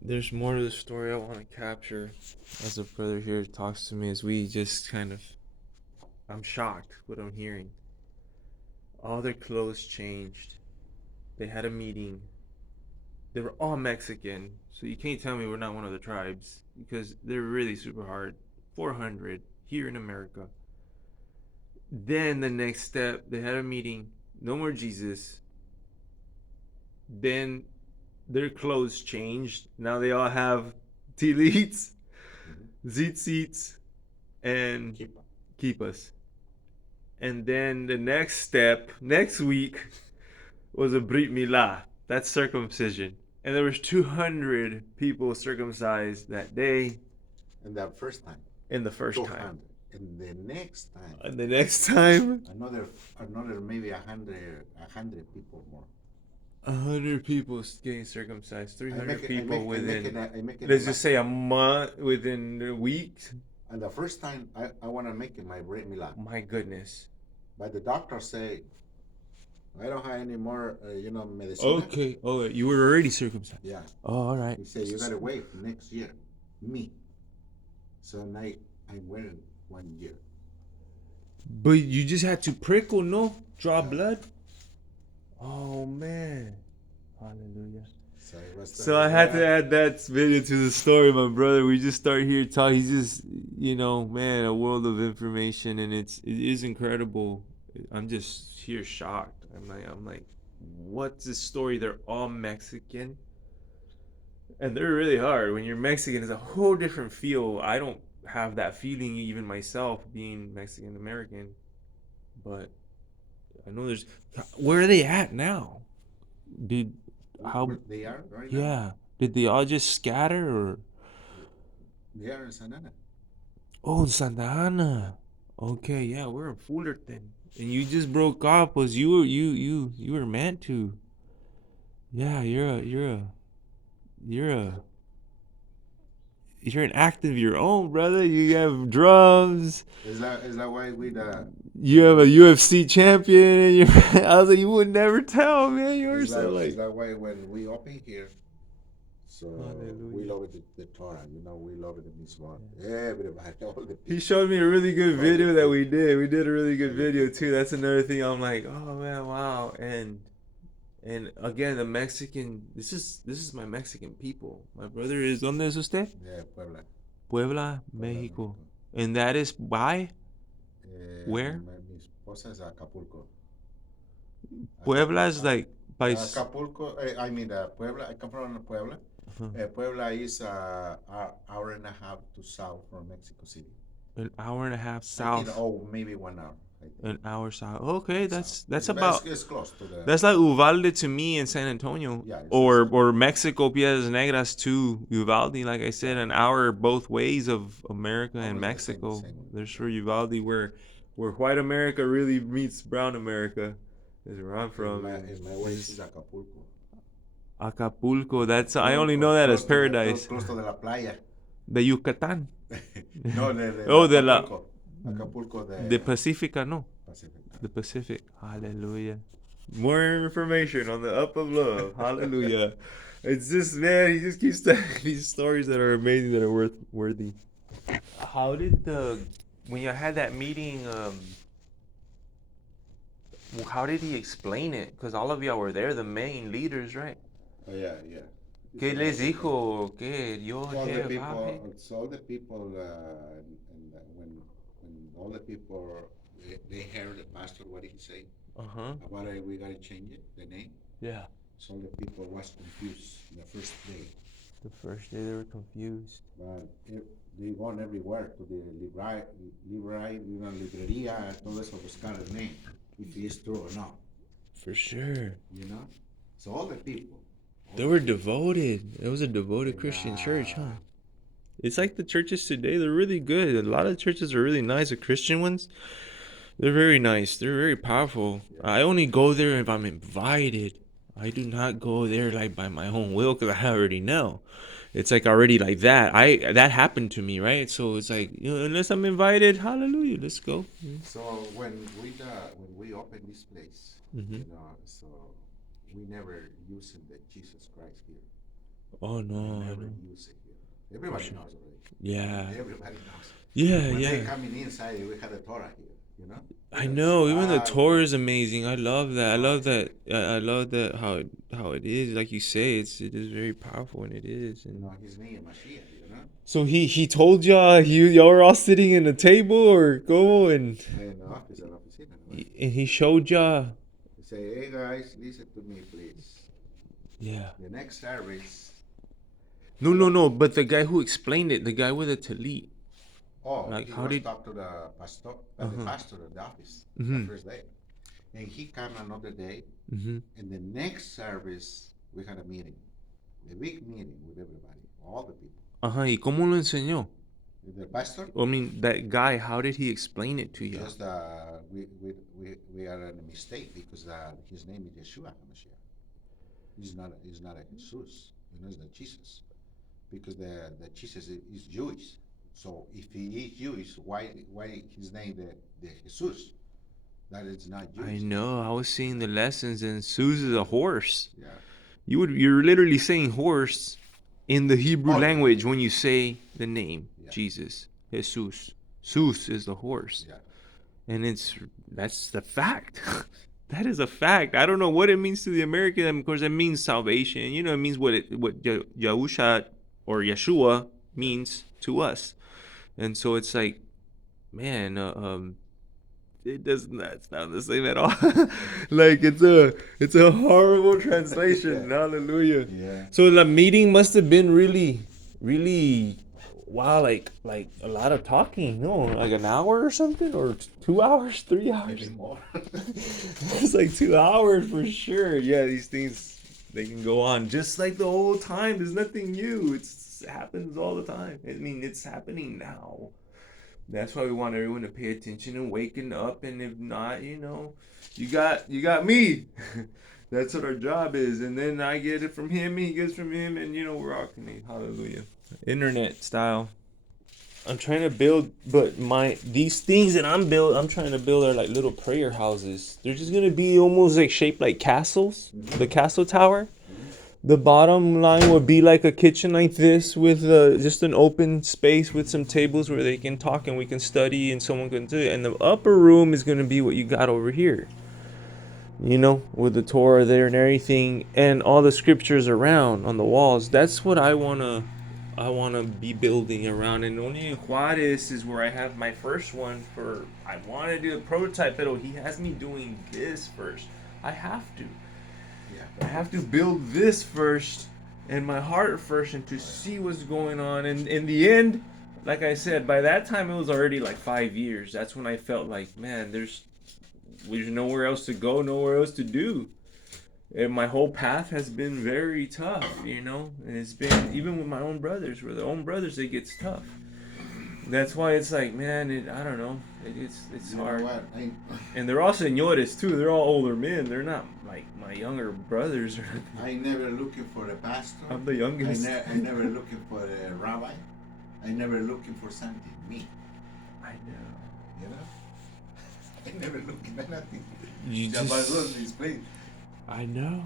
there's more to the story I want to capture as a brother here talks to me as we just kind of. I'm shocked what I'm hearing. All their clothes changed. They had a meeting. They were all Mexican, so you can't tell me we're not one of the tribes because they're really super hard. 400 here in America. Then the next step, they had a meeting. No more Jesus. Then their clothes changed. Now they all have tillits, zitzits, and keepas. And then the next step, next week, was a brit milah. That's circumcision. And there was 200 people circumcised that day. And that first time. In the first time. And the next time. And the next time. Another maybe 100 people more. 100 people getting circumcised. 300 people within. Let's just say a month, within a week. And the first time I want to make it my brit milah. My goodness. But the doctor say, I don't have any more, medicine. Okay. Oh, you were already circumcised. Yeah. Oh, all right. He said, you got to wait next year. Me. So now I'm waiting 1 year. But you just had to prickle, no? Draw blood? Oh, man. Hallelujah. So I had to add that video to the story, my brother. We just start here talking. He's just, man, a world of information, and it is incredible. I'm just here shocked. I'm like, what's this story? They're all Mexican, and they're really hard. When you're Mexican, it's a whole different feel. I don't have that feeling even myself being Mexican American, but I know there's. Where are they at now? How they are right now? Yeah. Did they all just scatter or? They are in Santa Ana. Oh, in Santa Ana. Okay, yeah, we're in Fullerton, and you just broke off. Was you were meant to? Yeah, you're an act of your own, brother. You have drums. Is that why we You have a UFC champion, and you. I was like, you would never tell, man. You were so like. Is that why when we open here? So we love it, the Torah, we love it, the mitzvah. Everybody, all the people. He showed me a really good video that we did. We did a really good video too. That's another thing. I'm like, oh man, wow. And again, the Mexican. This is my Mexican people. My brother is. ¿Dónde es usted? Yeah, Puebla. Puebla, Mexico. And that is by. Where? Mi esposa is Acapulco. Puebla is like by. Acapulco. I mean Puebla. I come from Puebla. Puebla is an hour and a half to south from Mexico City. An hour and a half south. Maybe 1 hour. An hour south. Okay, that's about. It's close to the. That's like Uvalde to me in San Antonio. Yeah, or Mexico, Piedras Negras to Uvalde. Like I said, an hour both ways of America and Mexico. There's for Uvalde where white America really meets brown America. Is where I'm from. My way is Acapulco. Acapulco. That's I only know that as paradise. Close to la playa. De Yucatán. No, de la. Acapulco. The Pacifica, no. The Pacific. Hallelujah. More information on the Up of Love. Hallelujah. It's just, man, he just keeps telling these stories that are amazing, that are worthy. How did when you had that meeting, how did he explain it? Because all of y'all were there, the main leaders, right? Oh, yeah. ¿Qué les dijo? ¿Qué? All the people, and when all the people, they heard the pastor, what did he say? About we got to change it, the name. Yeah. So the people was confused the first day. The first day they were confused. But they gone everywhere to the librería, todo eso, buscar el name, if it's true or not. For sure. So all the people. They were devoted. It was a devoted Christian church, huh? It's like the churches today. They're really good. A lot of churches are really nice. The Christian ones, they're very nice. They're very powerful. Yeah. I only go there if I'm invited. I do not go there like by my own will because I already know. It's like already like that. That happened to me, right? So it's like, unless I'm invited, hallelujah, let's go. So when we open this place, so we never using the Jesus Christ here. Oh no. Never use it here. Everybody knows already. Yeah. Everybody knows. Yeah, When they yeah. coming inside, we had a Torah here. You know. I Because, know. Even the we- Torah is amazing. I love that. I love Okay. that. I love that how it is. Like you say, it is very powerful, and it is. You And know, his name Mashiach. You know. so he told y'all were all sitting in a table or go and In the office and oficina. and he showed y'all. He say, hey guys, listen to me, please. Yeah. The next service. No. But the guy who explained it, the guy with the talit. Oh, Like, he how was did- talk to the pastor, the Uh-huh. pastor at the office Mhm. the first day, and he came another day. Mhm. In the next service, we had a meeting, a big meeting with everybody, all the people. Ajá. ¿Y cómo lo enseñó? The pastor, I mean, that guy. How did he explain it to you? just we are in a mistake because his name is Yeshua HaMashiach. He's not a Jesus. You know, it's the Jesus, because the Jesus is Jewish. So if he is Jewish, why his name the Jesus? That is not Jewish. I know. I was seeing the lessons, and Zeus is a horse. Yeah. You're literally saying horse in the Hebrew Oh, yeah. language when you say the name Yeah. Jesus, Jesus. Zeus is the horse, Yeah. and that's the fact. That is a fact. I don't know what it means to the American. Of course, it means salvation. You know, it means what Yahusha or Yeshua means to us, and so it's like, man, it does not sound the same at all. Like it's a horrible translation. Hallelujah. Yeah. So the meeting must have been really, really, wow, like a lot of talking. No, like an hour or something, or 2 hours, 3 hours. Maybe more. It's like 2 hours for sure. Yeah, these things, they can go on just like the old time. There's nothing new. It happens all the time. I mean, it's happening now. That's why we want everyone to pay attention and waking up. And if not, you got me. That's what our job is. And then I get it from him, he gets from him, and we're all connected. Hallelujah. Internet style. I'm trying to build, but these things that I'm trying to build are like little prayer houses. They're just gonna be almost like shaped like castles. The castle tower. The bottom line would be like a kitchen like this with just an open space with some tables where they can talk and we can study and someone can do it. And the upper room is going to be what you got over here. With the Torah there and everything and all the scriptures around on the walls. That's what I want to be building around. And only in Juarez is where I have my first one I want to do a prototype, but he has me doing this first. I have to. I have to build this first and my heart first and to see what's going on. And in the end, like I said, by that time it was already like 5 years. That's when I felt like, man, there's nowhere else to go, nowhere else to do. And my whole path has been very tough, And it's been, even with my own brothers, it gets tough. That's why it's like, man, I don't know. It's hard. And they're all señores too. They're all older men. They're not like my younger brothers. I never looking for a pastor. I'm the youngest. I never looking for a rabbi. I never looking for something. Me. I know. You know? I never looking at nothing. You Just just. I know.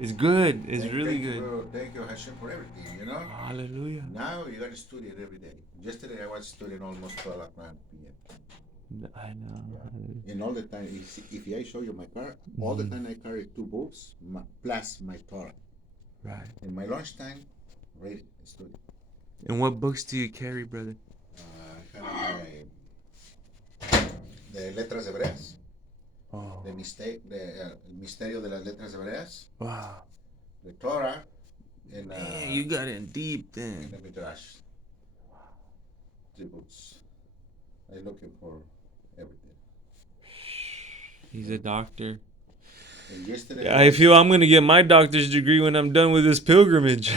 It's good. It's really good. Thank you, Hashem, for everything, Hallelujah. Now you got to study it every day. Yesterday I was studying almost 12 o'clock p.m. I know. Yeah. And all the time, if I show you my car, all the time I carry 2 books plus my Torah. Right. In my lunchtime, read study. And what books do you carry, brother? I have the Letras Hebreas. Oh. The Misterio de las Letras Hebreas. Wow. The Torah. And, Man, you got in deep then. The Midrash. 3 books. I'm looking for everything. He's a doctor. And yesterday I feel I'm gonna get my doctor's degree when I'm done with this pilgrimage.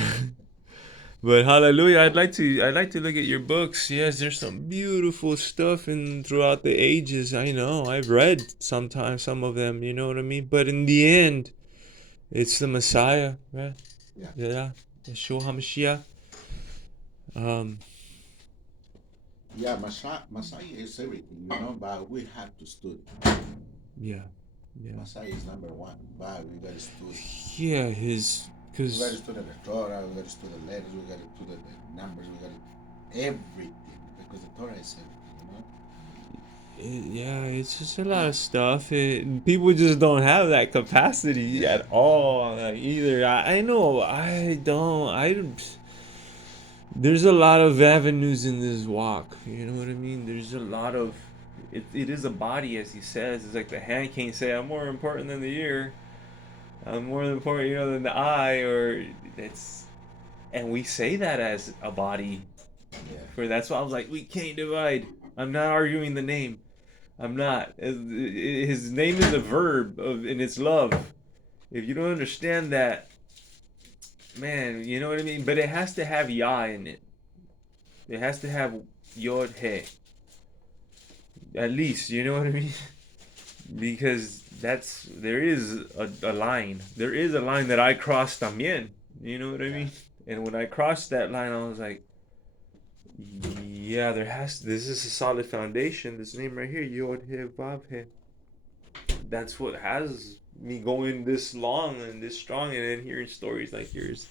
But hallelujah, I'd like to look at your books. Yes, there's some beautiful stuff throughout the ages. I know. I've read sometimes some of them, you know what I mean? But in the end, it's the Messiah, right? Yeah. Yeshua HaMashiach. Yeah, Messiah is everything, but we have to study. Yeah. Messiah is number 1, but we gotta study. Yeah, his We got to Because study the Torah, we got to study the letters, we got to study the numbers, we got to everything because the Torah is everything, yeah, it's just a lot of stuff. People just don't have that capacity Yeah. at all, either. I know I don't. There's a lot of avenues in this walk. You know what I mean? There's a lot of. It is a body, as he says. It's like the hand can't say, I'm more important than the ear. I'm more important, than the eye, or it's. And we say that as a body. Yeah. For that's why I was like, we can't divide. I'm not arguing the name. I'm not. His name is a verb and it's love. If you don't understand that, man, you know what I mean? But it has to have Yah in it. It has to have Yod He. At least, you know what I mean? Because there is a line. There is a line that I crossed también. You know what I mean? And when I crossed that line, I was like, yeah, this is a solid foundation. This name right here, Yod He Vav He. That's what has me going this long and this strong, and then hearing stories like yours,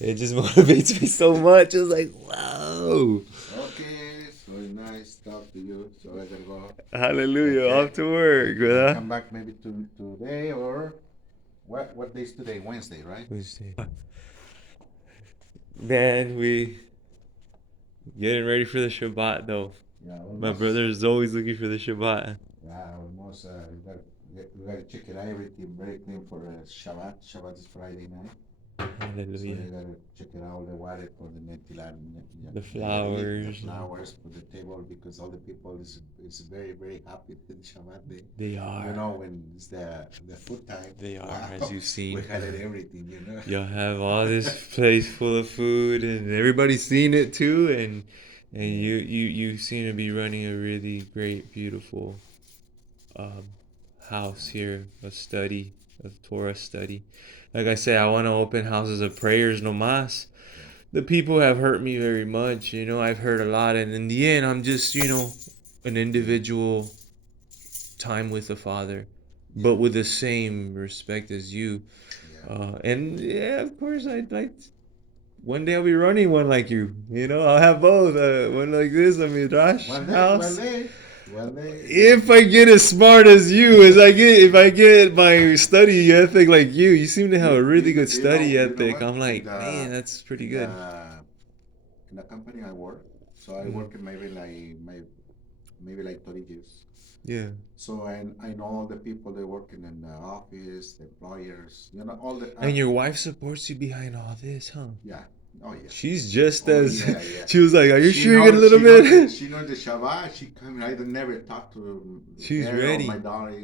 it just motivates me so much. It's like, wow. Okay, so nice talk to you. So I gotta go. Hallelujah. Okay. Off to work, I'll brother. come back maybe today or what day is today? Wednesday, right? Man, we getting ready for the Shabbat though. Yeah, My brother is always looking for the Shabbat. Yeah, almost. We gotta check it out. Everything very clean for Shabbat. Shabbat is Friday night. So Hallelujah. you gotta check it out. The water for the netilat, The flowers. the flowers for the table because all the people is very very happy with Shabbat day. They are. You know when it's the food time. They are, wow, as you've seen. We had it everything, You'll have all this place full of food, and everybody's seen it too, and you seem to be running a really great, beautiful house here, a Torah study. Like I said, I want to open houses of prayers no mas. The people have hurt me very much, I've heard a lot, and in the end, I'm just, an individual time with the Father, but with the same respect as you. And yeah, of course, I'd like one day I'll be running one like you. I'll have both. One like this, a midrash house. One day. If I get as smart as you, if I get my study ethic like you seem to have a really good study ethic. I'm like, man, that's pretty good. In the company I work, so I work in maybe like 30 years. Yeah. So I know all the people that working in the office, the employers, all the. And your wife supports you behind all this, huh? Yeah. Oh yeah. She's just as. Yeah. She was like, "Are you sure you get a little bit?" She knows the Shabbat. She come. I never talk to. She's ready. My daughter.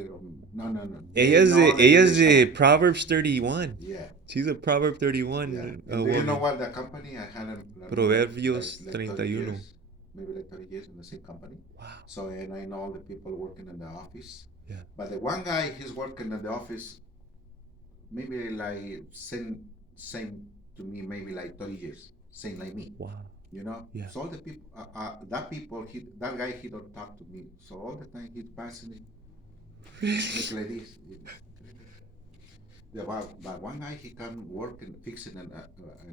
No. Ella's the Proverbs 31. Yeah. She's a Proverb 31. Yeah. Do you know what the company I had? Proverbios like 31. Years, maybe like 30 years in the same company. Wow. So and I know all the people working in the office. Yeah. But the one guy, he's working in the office. Maybe like same to me, maybe like 30 years, same like me. Wow. Yeah. So all the people, that guy, he don't talk to me. So all the time he's passing it, look like this. But one guy he can work in fixing in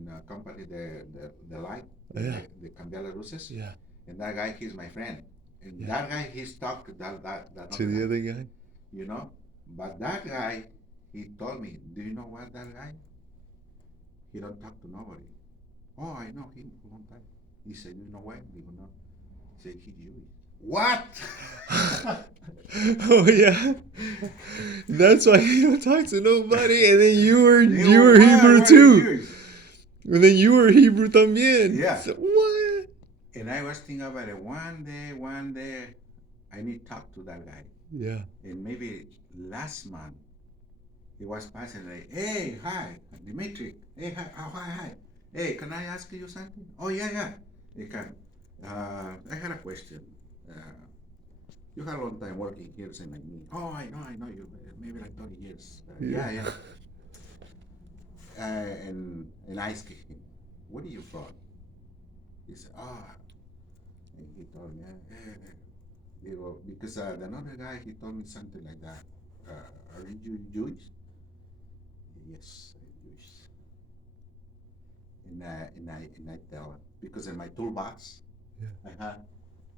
a company the light, the Cambiala Luces. Yeah. And that guy, he's my friend. And that guy, he's talked that to the other guy. But that guy, he told me, do you know what that guy? He don't talk to nobody. Oh, I know him for a long time. He said, you know what? He said, he's Jewish. What? Oh yeah. That's why you don't talk to nobody. And then you were Hebrew too. And then you were Hebrew también. Yeah. So, what? And I was thinking about it. One day, I need to talk to that guy. Yeah. And maybe last month, he was passing like, hey, hi, Dimitri. Hey, hi. Hey, can I ask you something? Oh, yeah. You can. I had a question. You had a long time working here, same like me. Oh, I know you. Maybe like 30 years. Yeah. And I asked him, what are you from? He said, and he told me, because another guy, he told me something like that. Are you Jewish? Yes, I'm Jewish. and I tell because in my toolbox Yeah. I have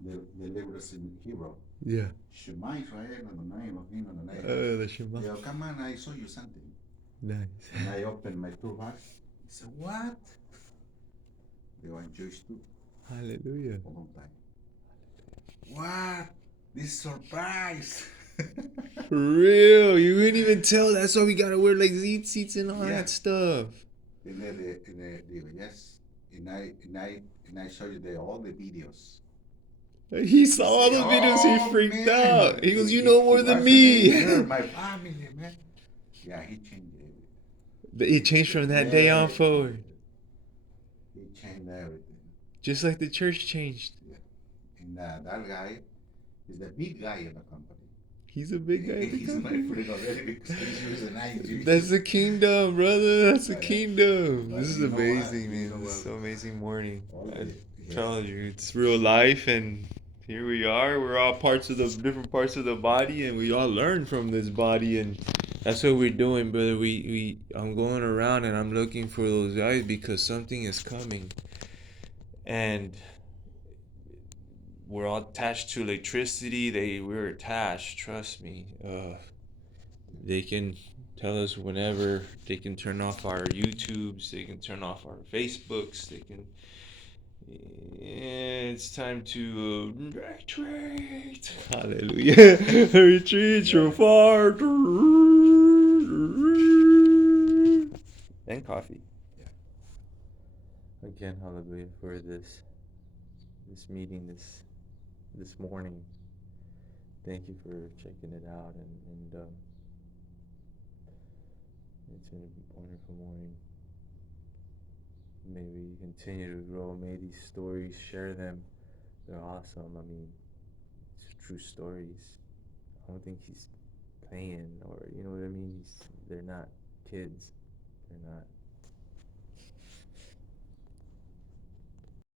the literacy hero. Yeah. Shema Israel on the name of him on the name. The Shema. Yo, come on, I saw you something. Nice. And I opened my toolbox. I said, what? They were Jewish too. Hallelujah. For a long time. What? This surprise. For real. You wouldn't even tell. That's why we gotta wear like zit seats and all Yeah. that stuff. And they go, yes. And I show you all the videos. He saw all the videos. He "Oh, freaked man." out. He goes, "You know more than was me." You're my family, man. Yeah, he changed it. It changed from that day on forward. He changed everything. Just like the church changed. Yeah. And that guy is the big guy in the company. He's a big guy. He's my friend already because he's using IUG. That's the kingdom, brother. That's the But, kingdom. but This is you know amazing, what? You man. know This is what? so amazing morning. Yeah. I tell you, it's real life, and here we are. We're all parts of the different parts of the body, and we all learn from this body, and that's what we're doing, brother. I'm going around and I'm looking for those guys because something is coming, and we're all attached to electricity. We're attached. Trust me. They can tell us whenever. They can turn off our YouTubes. They can turn off our Facebooks. They can. It's time to retreat. Hallelujah. Retreat your far. And coffee. Yeah. Again, hallelujah for this meeting this morning. Thank you for checking it out, and it's a wonderful morning. May we continue to grow. May these stories, share them. They're awesome. I mean, it's true stories. I don't think he's playing, or you know what I mean. They're not kids. They're not